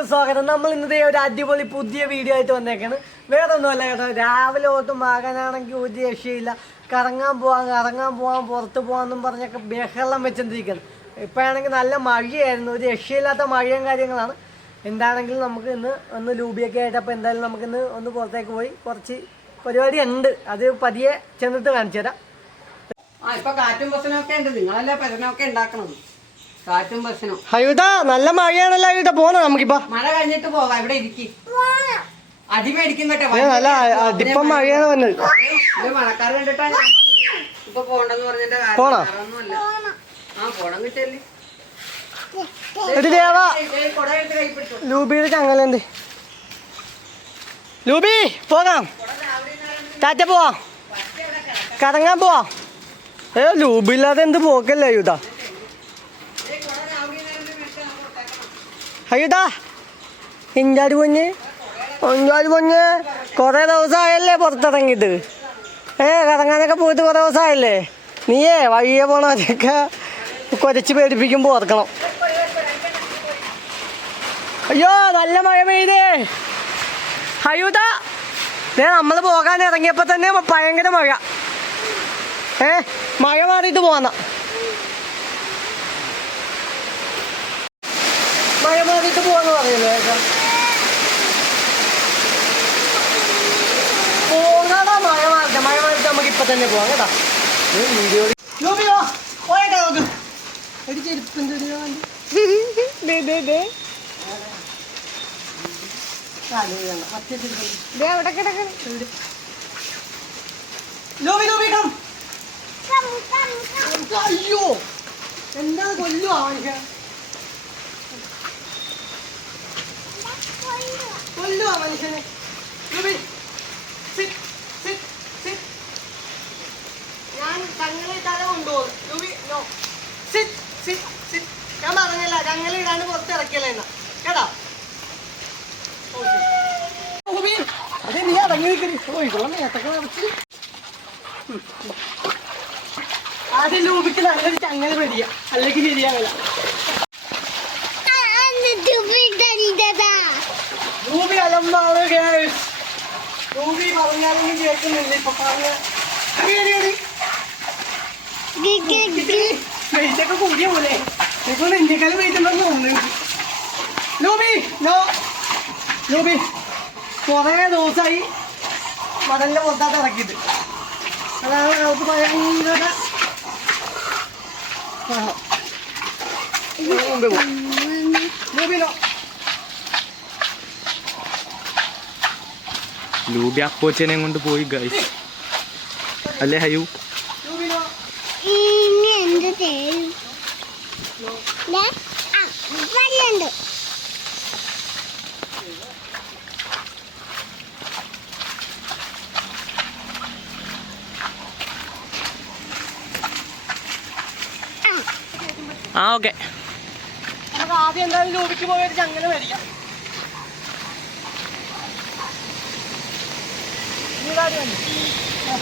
എല്ലാവർക്കും സ്വാഗതം. നമ്മൾ ഇന്നത്തെ ഒരു അടിപൊളി പുതിയ വീഡിയോ ആയിട്ട് വന്നേക്കാണ്. വേറെ ഒന്നുമല്ല കേട്ടോ രാവിലെ തൊട്ട് മകനാണെങ്കിൽ ഒരു രക്ഷയില്ല. കറങ്ങാൻ പോവാൻ കറങ്ങാൻ പോവാൻ പുറത്ത് പോവാന്നും പറഞ്ഞൊക്കെ ബഹളം വെച്ചോണ്ടിരിക്കണം. ഇപ്പോഴാണെങ്കിൽ നല്ല മഴയായിരുന്നു. ഒരു രക്ഷയില്ലാത്ത മഴയും കാര്യങ്ങളാണ്. എന്താണെങ്കിലും നമുക്ക് ഇന്ന് ഒന്ന് ലൂബിയൊക്കെ ആയിട്ട് അപ്പോൾ എന്തായാലും നമുക്കിന്ന് ഒന്ന് പുറത്തേക്ക് പോയി കുറച്ച് പരിപാടി ഉണ്ട് അത് പതിയെ ചെന്നിട്ട് കാണിച്ചു തരാം ആ ഇപ്പൊ കാറ്റും പ്രശ്നമൊക്കെ ഉണ്ട്. നിങ്ങളല്ലേ പരനൊക്കെ ഉണ്ടാക്കണത്. കാറ്റും ബസ്സിനും. അയ്യൂട്ടാ നല്ല മഴയാണല്ലോ അയ്യൂട്ടാ പോണോ നമുക്കിപ്പോ. മഴ കഴിഞ്ഞിട്ട് പോവാം. ഇവിടെ ഇരിക്കി. അടി മേടിക്കും കേട്ടോ നല്ല അടിപ്പം മഴയാണ് വന്നത് മഴക്കാർ കണ്ടിട്ടാ ഞാൻ പറഞ്ഞത്. ഇപ്പൊ പോണ്ടെന്ന് പറഞ്ഞിട്ട് പോണോ? ആ പോണം കിട്ടല്ലേ ലൂബിയുടെ ചങ്ങലുണ്ട് ലൂബി പോകാം. ടാറ്റ പോവാം. കറങ്ങാൻ പോവാം. ഏ ലൂബില്ലാതെ എന്ത് പോക്കല്ലേ അയ്യൂട്ടാ അയ്യൂട്ടാ ഇഞ്ചാടി പൊഞ്ഞ് ഇഞ്ചാടി പൊഞ്ഞ് കുറേ ദിവസമായല്ലേ പുറത്തിറങ്ങിയിട്ട് ഏ കറങ്ങാനൊക്കെ പോയിട്ട് കുറേ ദിവസമായല്ലേ നീയേ വഴിയെ പോണവരൊക്കെ കുരച്ച് പേടിപ്പിക്കുമ്പോൾ ഓർക്കണം. അയ്യോ നല്ല മഴ പെയ്തേ. അയ്യൂത ദേ നമ്മൾ പോകാൻ ഇറങ്ങിയപ്പോൾ തന്നെ ഭയങ്കര മഴ. ഏ മഴ മാറിയിട്ട് പോന്ന മഴ മാറിയിട്ട് പോവാന്ന് പറയുന്നത് ഏട്ടാ. പോകാതാ മഴ മാറട്ടെ മഴ മാറിയിട്ട് നമുക്ക് ഇപ്പൊ തന്നെ പോവാം കേട്ടാ. നോക്കിയോ പോയേട്ടാ നോക്ക് ദേ ദേ ദേ. ലോബി ലോബി കം. അയ്യോ എന്താ കൊല്ലുവാ മനുഷ്യ? കൊല്ലുവാ മനുഷ്യനെ. ഞാൻ ചങ്ങലിട്ടാതെ കൊണ്ടുപോകും. ലോബി നോ സിറ്റ് സിറ്റ് സിറ്റ് ഞാൻ പറഞ്ഞില്ല ചങ്ങലിടാണ്ട് പുറത്ത് ഇറക്കിയല്ലേ എന്നാ. കേട്ടാ? അതെ നീ അടങ്ങി നിൽക്കരുത് ആദ്യം ലൂബിക്ക് നല്ലൊരു ചങ്ങല മേടിക്കുക അല്ലെങ്കിൽ ശരിയാവില്ല. ലൂബി അലമ്പാണ് ഗേൾസ് ലൂബി പറഞ്ഞാലൊന്നും കേൾക്കുന്നില്ല ഇപ്പൊ പറഞ്ഞ വെയിറ്റൊക്കെ കൂടിയ പോലെ. ഇപ്പോൾ ഇന്ത്യക്കാലം വെയിറ്റ് ഉണ്ടെന്ന് തോന്നുന്നു. ലൂബി ലോ. ലൂബി കുറേ ദിവസമായി മടലിന്റെ പുറത്താട്ട് ഇറക്കിയിട്ട് അതാണ് നമുക്ക് ഭയങ്കര ആഹ്. ഇതിന് മുമ്പേ പോ. ലൂബി അപ്പോച്ചനെ കൊണ്ട് പോയി ഗൈസ് അല്ലേ ഹയു? ആ ഓക്കെ നമുക്ക് ആദ്യം എന്തായാലും ലൂബിക്ക് പോയൊരു അങ്ങനെ മേടിക്കാം. ഈ കാര്യം മതി. ആ.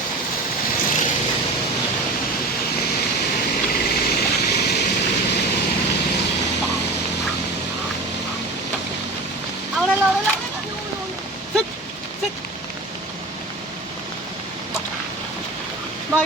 അവിടെയല്ല, അവിടെയല്ല, അവിടെയല്ല. Sit, sit. വാ,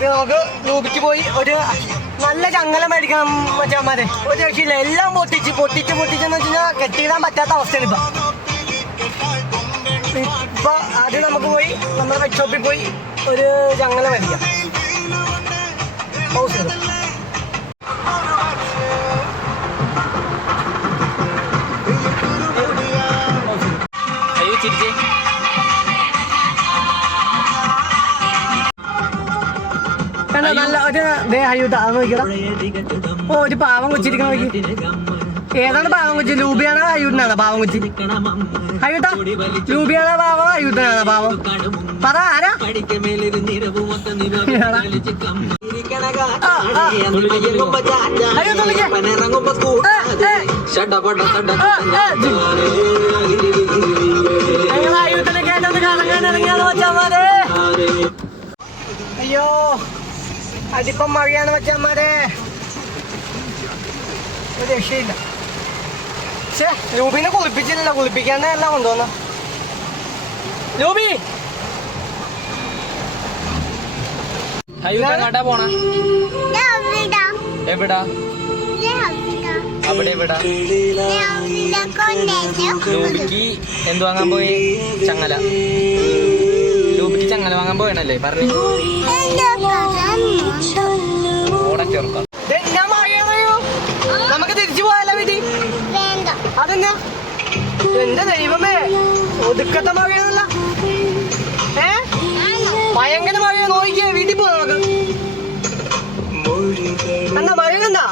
അത് നമുക്ക് ലൂബിക്ക് പോയി ഒരു നല്ല ചങ്ങല മേടിക്കണം മച്ചാമാരെ ഒരു രക്ഷയില്ല. എല്ലാം പൊട്ടിച്ച് പൊട്ടിച്ച് പൊട്ടിച്ചെന്ന് വെച്ച് കഴിഞ്ഞാൽ കെട്ടിയിടാൻ പറ്റാത്ത അവസ്ഥയാണ് ഇപ്പൊ. ഇപ്പൊ അത് നമുക്ക് പോയി നമ്മുടെ പെറ്റ് ഷോപ്പിൽ പോയി ഒരു ചങ്ങല മേടിക്കാം. ചിരിച്ചേ. ദേ അയ്യൂട്ടാ അത് ഓ ഒരു പാവം കൊച്ചിരിക്കണ നോക്കി. ഏതാണ് പാവം കൊച്ചി? ലൂബിയാണോ അയ്യൂട്ടനാണോ പാവം കൊച്ചി? അയ്യൂട്ട ലൂബിയാണോ പാവം അയ്യൂട്ടനാണോ പാവം? പറ ആരാ? അയ്യൂട്ടിനെ കേട്ടത് കറങ്ങാൻ ഇറങ്ങിയാന്ന് വെച്ചാമാരെ അയ്യോ. അതിപ്പം മഴയാണ് വെച്ചാമാരെ ഒരു രക്ഷയില്ല. പക്ഷേ രൂപിനെ കുളിപ്പിച്ചില്ല കുളിപ്പിക്കാണ്ടല്ല കൊണ്ടുവന്ന. രൂപി! എങ്ങോട്ടാ പോണ? എവിടാ? അവിടെ എവിടാ? ലൂബിക്ക് എന്ത് വാങ്ങാൻ പോയി? ചങ്ങല. ലൂബിക്ക് ചങ്ങല വാങ്ങാൻ പോയണല്ലേ? പറഞ്ഞു. നമുക്ക് തിരിച്ചു പോയാലോ വിധി അതെന്നാ എന്റെ ദൈവമേ ഒതുക്കത്തെ മഴയാണല്ല ഏ ഭയങ്കര മഴയെ നോക്കിയ വീട്ടിൽ പോവാ നമുക്ക് കണ്ടാ മഴ കണ്ടാ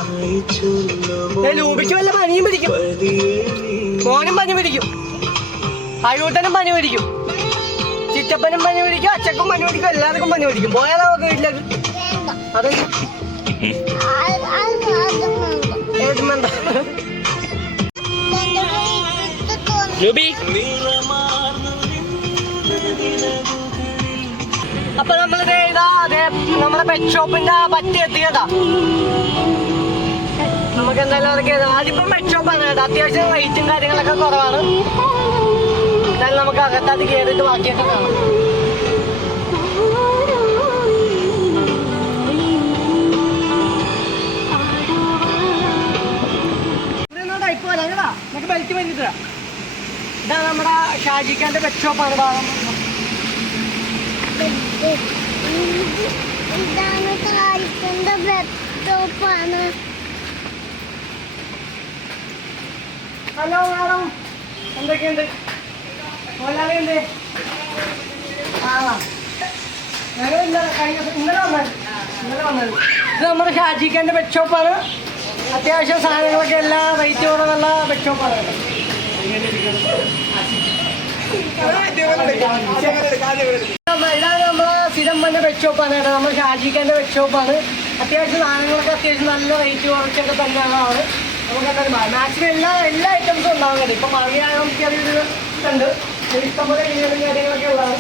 ലൂപിക്ക് വല്ല പനിയും പിടിക്കും മോനും പനി പിടിക്കും അയൂട്ടനും പനി പിടിക്കും ചിറ്റപ്പനും പനി പിടിക്കും അച്ചക്കും പനി പിടിക്കും എല്ലാവർക്കും പനി പിടിക്കും പോയാലോ നമുക്ക് വീട്ടിലേക്ക് അത്. അപ്പൊ നമ്മൾ ഇതാ അതെ നമ്മുടെ പെറ്റ് ഷോപ്പിന്റെ പറ്റി എത്തിയതാ. നമുക്ക് എന്തായാലും അതൊക്കെ ആദ്യം പെറ്റ് ഷോപ്പാണ് കേട്ടോ. അത്യാവശ്യം റേറ്റും കാര്യങ്ങളൊക്കെ കുറവാണ്. എന്നാലും നമുക്ക് അകത്താത് കയറിയിട്ട് ബാക്കിയൊക്കെ കാണാം. നിനക്ക് ബെൽറ്റ് പറ്റിട്ട് ഇതാണ് നമ്മുടെ ഷാജിക്കാന്റെ പെറ്റ് ഷോപ്പാണ് ഭാഗം ഇതാണ് ഹലോ മാഡം. എന്തൊക്കെയുണ്ട്? മോലാളിയുണ്ട്. ആ ഞങ്ങൾ ഇന്നലെ കഴിഞ്ഞ ഇന്നലെ വന്നത് ഇന്നലെ വന്നത് ഇത് നമ്മുടെ ഷാജിക്കാന്റെ പെറ്റ് ഷോപ്പാണ് അത്യാവശ്യം സാധനങ്ങളൊക്കെ എല്ലാ റേറ്റ് കുറവുള്ള വെച്ചോപ്പാണ്. ഇതാണ് നമ്മളെ സ്ഥിരം വന്ന ഷോപ്പാണ് കേട്ടോ. നമ്മുടെ ഷാജിക്കാന്റെ ഷോപ്പാണ് അത്യാവശ്യം സാധനങ്ങളൊക്കെ അത്യാവശ്യം നല്ല റേറ്റ് കുറച്ചൊക്കെ തന്നെയാണ് നമുക്ക് മാക്സിമം എല്ലാ എല്ലാ ഐറ്റംസും ഉണ്ടാവും കേട്ടോ. ഇപ്പം നമുക്ക് അതിലൊരു ഇതുണ്ട് ഇത് ഇഷ്ടംപോലെ കാര്യങ്ങളൊക്കെ ഉള്ളതാണ്.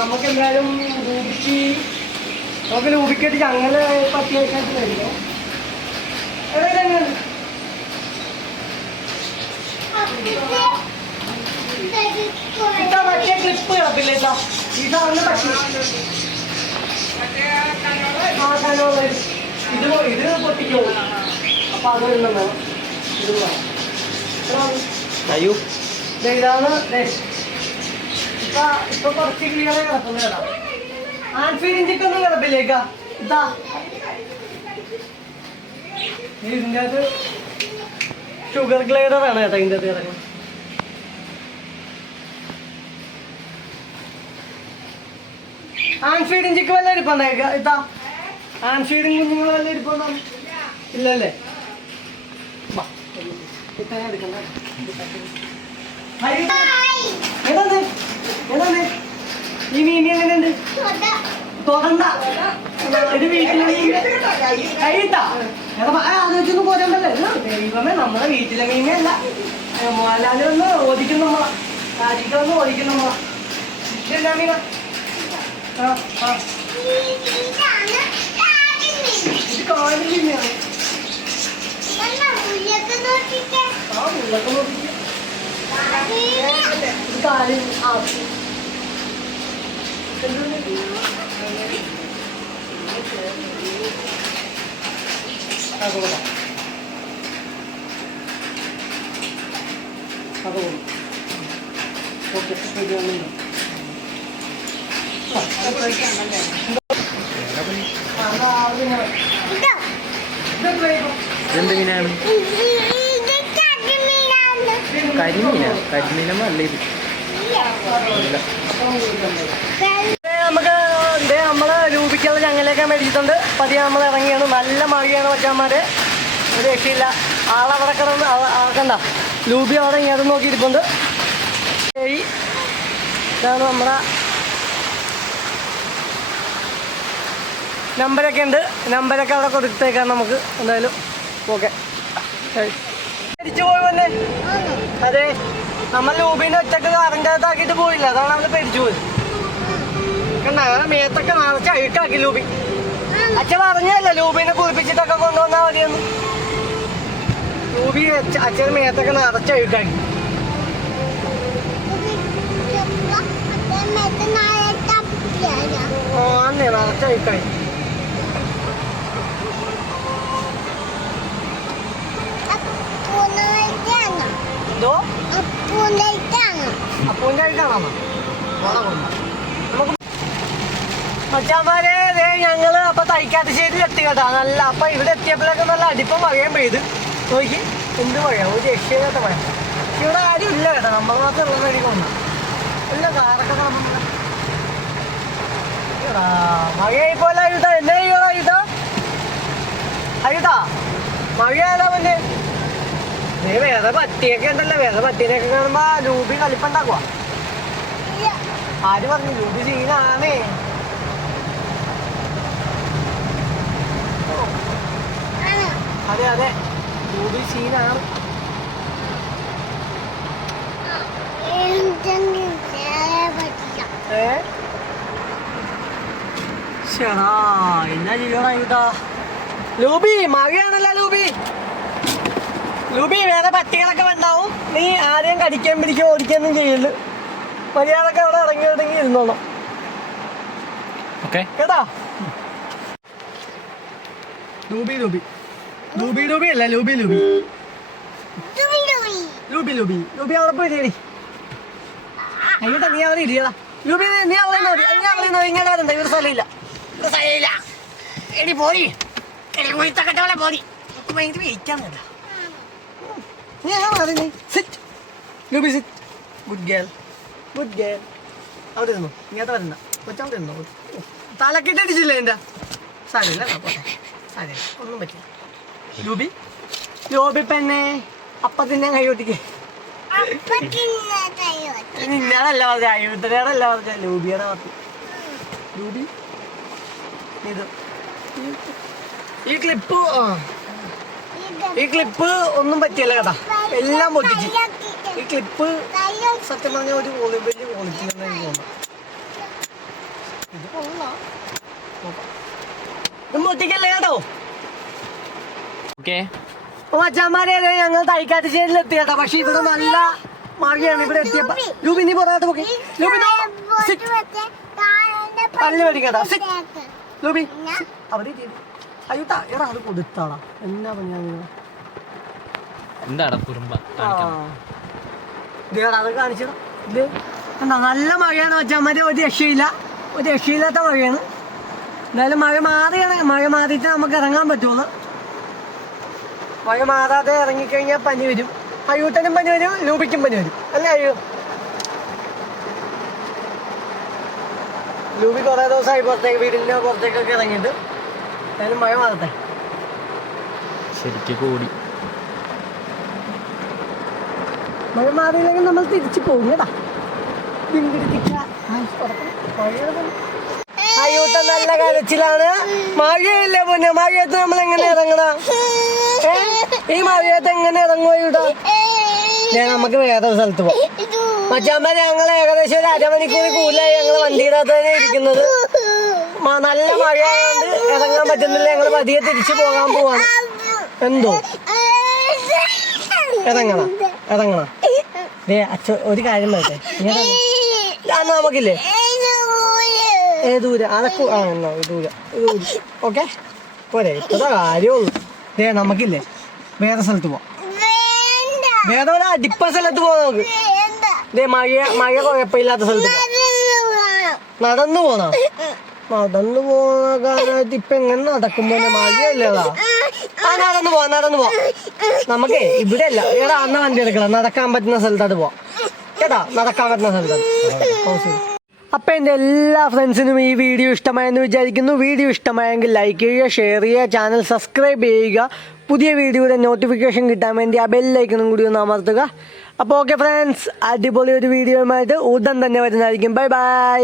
നമുക്ക് എന്തായാലും ലൂബിക്ക് നമുക്ക് ലൂബിക്കട്ട് അങ്ങനെ മറ്റേ ക്ലിപ്പ് കിടപ്പില്ലേ പറ്റി ആ ഇത് ഇത് പൊട്ടിക്കോ? അപ്പൊ വേണം ഇത് വേണം ഇതാണ്. ദേ. ഇപ്പൊ ഇപ്പൊ കുറച്ച് ക്ലിയർ കിടക്കുന്നത് കേട്ടോ ആൻ ഫീഡിങ് ചിക്കൻ ഒന്നും കിടപ്പില്ലേക്കാ ഇതാ. ഇത് ഇതിന്റെ അകത്ത് ഷുഗർ ഗ്ലൈഡർ ആണ് കേട്ടോ ഇതിന്റെ അകത്ത് കിടക്കുന്നത് ചിക്കൻ വല്ല ഇരിപ്പുണ്ടേക്ക ഇതാ. ആൺ ഫീഡിങ് കുഞ്ഞുങ്ങൾ വല്ല ഇരിപ്പുണ്ടോ ഇല്ലല്ലേ? എടുക്കണ്ട. ഈ മീൻ എങ്ങനെയുണ്ട്? തുറണ്ട ഇത് വീട്ടിലെ കഴിയിട്ടാ ആലോചിച്ചൊന്നും പോരാൻ പറ്റില്ല ദൈവമേ നമ്മളെ വീട്ടിലെ മീനല്ല മോഹൻലാൽ വന്ന് ഓദിക്കും നമ്മളാ കാരിക്ക വന്ന് ഓദിക്കും നമ്മളാ ഇതെന്നാ മീന ആ ആ. ഇത് കാലിൽ മീനാണ്. ആ നോക്കിയിട്ട് ഇത് കാലിൽ ആ അതുകൊണ്ടാ ഓക്കെ ശരിയാണെന്ന് ഇതെന്ത് മീനാണ് കരിമീന? ഇത് നമുക്ക് ദേ നമ്മൾ രൂപിക്കുള്ള ഞങ്ങളെയൊക്കെ മേടിച്ചിട്ടുണ്ട്. പതിയെ നമ്മൾ ഇറങ്ങിയാണ്. നല്ല മഴയാണ് വച്ചാമാര് ഒരു രക്ഷയില്ല. ആളവിടെ കിടന്ന് ആക്കണ്ട ലൂബി അവിടെ ഇങ്ങോട്ട് നോക്കി ഇരിപ്പുണ്ട് ഏയ് ഇതാണ് നമ്മുടെ നമ്പരൊക്കെ ഉണ്ട്. നമ്പരൊക്കെ അവിടെ കൊടുത്തേക്കാം നമുക്ക്. എന്തായാലും. ഓക്കെ. തിരിച്ചു പോയി വന്നേ അതെ. നമ്മൾ ലൂബിന്റെ ഒറ്റയ്ക്ക് കാറിന്റെ അകത്താക്കിട്ട് പോയില്ല. അതാണ് നമ്മൾ പേടിച്ചു പോയത്. കണ്ടാ? മേത്തൊക്കെ നിറച്ച് അഴുക്കാക്കി ലൂബി. അച്ഛൻ പറഞ്ഞല്ല ലൂബിനെ കുളിപ്പിച്ചിട്ടൊക്കെ കൊണ്ടുവന്നാ മതിയെന്ന്. ലൂബി അച്ഛ- അച്ഛൻ മേത്തൊക്കെ നിറച്ച് അഴുക്കാക്കി. ഓ അന്നേ നിറച്ച് അഴുക്കായി. എന്തോ? അപ്പൂന്റെ ദേ ഞങ്ങൾ അപ്പൊ തൈക്കാട്ടുശ്ശേരിയിൽ എത്തി കേട്ടാ. നല്ല അപ്പൊ ഇവിടെ എത്തിയപ്പോഴൊക്കെ നല്ല അടിപ്പം മഴയും പെയ്ത്. നോക്കി എന്ത് മഴ ഒരു രക്ഷയില്ലാത്ത മഴ ഇവിടെ ആരും ഇല്ല കേട്ടോ. നമ്മൾ മാത്രം ഉള്ള വഴി കൊണ്ട ഇല്ല കാറൊക്കെ മഴയായി പോലെ അഴുത എന്നെ ചെയ്യണോ അഴുത അഴുത മഴയായതാ പിന്നെ നീ വേറെ പട്ടിയൊക്കെ ഉണ്ടല്ലോ വേറെ പട്ടീനെയൊക്കെ കാണുമ്പോ ലൂബി കളിപ്പുണ്ടാക്കുക ആര് പറഞ്ഞു? ലൂബി സീനാണേ അതെ അതെ. ലൂബി സീനാണ് എന്നാ ചെയ്യണ ലൂബി മഴയാണല്ലോ ലൂബി. ലൂബി വേറെ പട്ടികളൊക്കെ ഉണ്ടാവും നീ ആരെയും കടിക്കാൻ പിടിക്കാൻ ഓടിക്കൊന്നും ചെയ്യൽ മര്യാദയ്ക്ക് അവിടെ ഇറങ്ങി ഇറങ്ങി ഇരുന്നോളാം. ഓക്കെ. കേട്ടാ? ലൂബി ലൂബി ലൂബി ലൂബി അല്ല ലൂബി ലൂബി ലൂബി ലൂബി ലൂബി അവിടെ പോയി തേടി. അങ്ങോട്ട് നീ അവിടെ ഇരിക്കടാ ലൂബി നീ- അവിടെ നോക്കി നീ അവിടെ നോക്കി ഇങ്ങനെ വരണ്ട ഇവിടെ സ്ഥലമില്ല. ഇവിടെ സ്ഥലമില്ല. എടി പോരി എടി കുഴിത്തക്കട്ടവളെ പോരി നമുക്ക് ഭയങ്കര വെയിറ്റാണ് കേട്ടാ. നീ അങ്ങനെ മതി നീ sit ലൂബി sit good girl good girl അവിടെ ഇരുന്നു? ഇങ്ങോട്ട് വരണ്ട കൊച്ചവിടെ ഇരുന്നു? തലക്കിട്ടടിച്ചില്ലേ എന്റെ സാരില്ല കേട്ടോ, പോട്ടെ. സാരി ഒന്നും പറ്റില്ല. ലൂബി ലൂബി പെണ്ണെ അപ്പത്തിന്റെ കൈകൊട്ടിക്ക് നിന്നാടല്ല പറഞ്ഞ അയ്യൂത്തരയോടല്ല പറഞ്ഞ ലൂബിയുടെ പറഞ്ഞു ലൂബി ഇത്. ഈ ക്ലിപ്പ് ഈ ക്ലിപ്പ് ഒന്നും പറ്റിയല്ല കേട്ടാ. എല്ലാം പൊട്ടിച്ച്. ഈ ക്ലിപ്പ് സത്യം പറഞ്ഞ ഒരു ക്വാളി വലിയ ക്വാളിറ്റി തന്നെ എനിക്ക് തോന്നുന്നു. ഇത് കൊള്ളാം. ഇത് പൊട്ടിക്കല്ലേ കേട്ടോ? ഓക്കെ. ദേ ഞങ്ങൾ തൈക്കാട്ടുശ്ശേരിയിൽ എത്തി കേട്ടോ. പക്ഷെ ഇവിടെ നല്ല മഴയാണ് ഇവിടെ എത്തിയപ്പോ. രൂപി. നീ പുറകോട്ട് പോക്കി. രൂപി നോ സിറ്റ് പല്ല് സിറ്റ് ലൂബി അവർ. അയ്യോട്ടാ എടാ അത് കൊടുത്താളാ. എന്നാ പറഞ്ഞാ നീ എന്താടാ കുറുമ്പ? അത് ഇത് എന്താ നല്ല മഴയാണ് മതി ഒരു രക്ഷയില്ല. ഒരു രക്ഷയില്ലാത്ത മഴയാണ്. എന്തായാലും മഴ മാറിയാണ്. മഴ മാറിയിട്ട് നമുക്ക് ഇറങ്ങാൻ പറ്റുള്ളൂ. മഴ മാറാതെ ഇറങ്ങിക്കഴിഞ്ഞാൽ പനി വരും. അയ്യൂട്ടനും പനി വരും ലൂബിക്കും പനി വരും. അല്ലേ അയ്യോ? ലൂബി കുറേ ദിവസമായി പുറത്തേക്ക് വീടിന്റെ പുറത്തേക്കൊക്കെ ഇറങ്ങിയിട്ട്. എന്തായാലും മഴ മാറട്ടെ. ശരിക്കും കൂടി. മഴ മാറിയില്ലെങ്കിൽ നമ്മൾ തിരിച്ചു പോകും കേട്ടാ. പണി. നല്ല കരച്ചിലാണ്. മഴയല്ലേ പൊന്നെ? മഴയത്ത് നമ്മൾ എങ്ങനെ ഇറങ്ങണ? ഈ മഴയത്ത് എങ്ങനെ ഇറങ്ങുമോ ഇവിടെ? ഞാൻ നമുക്ക് വേറെ സ്ഥലത്ത് പോവാം. മച്ചാമ്പ ഞങ്ങൾ ഏകദേശം ഒരു അരമണിക്കൂർ കൂലായി ഞങ്ങൾ വണ്ടി അകത്ത് തന്നെ ഇരിക്കുന്നത് നല്ല മഴയായതുകൊണ്ട് ഇറങ്ങാൻ പറ്റുന്നില്ല. ഞങ്ങൾ പതിയെ തിരിച്ചു പോകാൻ പോവാണ്. എന്തോ? ഇറങ്ങണം. ഇറങ്ങണം. ദേ അച്ഛ ഒരു കാര്യം പറയട്ടെ ഞാൻ നമുക്കില്ലേ? ഏ ദൂരെ. അതൊക്കെ ആ എന്നാ ദൂരെ. ഓക്കെ? പോരെ ഇപ്പത്തെ കാര്യമുള്ളൂ ദേ നമുക്കില്ലേ? വേറെ സ്ഥലത്ത് പോവാം. വേറെ ഒരു അടിപ്പ സ്ഥലത്ത് പോവാം നമുക്ക്. ദേ മഴ മഴ കുഴപ്പമില്ലാത്ത സ്ഥലത്ത് നടന്നു പോന്നാ നടന്നു പോകാനായിട്ട് കാലത്ത് ഇപ്പൊ എങ്ങനെ നടക്കുമ്പോ മഴയല്ലേടാ നടന്നു പോ നടന്നു പോ നമുക്കേ ഇവിടെ അല്ല എടാ അന്ന വണ്ടി എടുക്കണം. നടക്കാൻ പറ്റുന്ന സ്ഥലത്തോട്ട് പോവാം. കേട്ടാ? നടക്കാൻ പറ്റുന്ന സ്ഥലത്തോട്ട് അപ്പൊ എന്റെ എല്ലാ ഫ്രണ്ട്സിനും ഈ വീഡിയോ ഇഷ്ടമായെന്ന് വിചാരിക്കുന്നു. വീഡിയോ ഇഷ്ടമായെങ്കിൽ ലൈക്ക് ചെയ്യുക ഷെയർ ചെയ്യുക ചാനൽ സബ്സ്ക്രൈബ് ചെയ്യുക. പുതിയ വീഡിയോയുടെ നോട്ടിഫിക്കേഷൻ കിട്ടാൻ വേണ്ടി ആ ബെല്ലൈക്കണും കൂടി ഒന്ന് അമർത്തുക. അപ്പോൾ ഓക്കെ ഫ്രണ്ട്സ് അടിപൊളി ഒരു വീഡിയോയുമായിട്ട് ഉടൻ തന്നെ വരുന്നതായിരിക്കും. Bye bye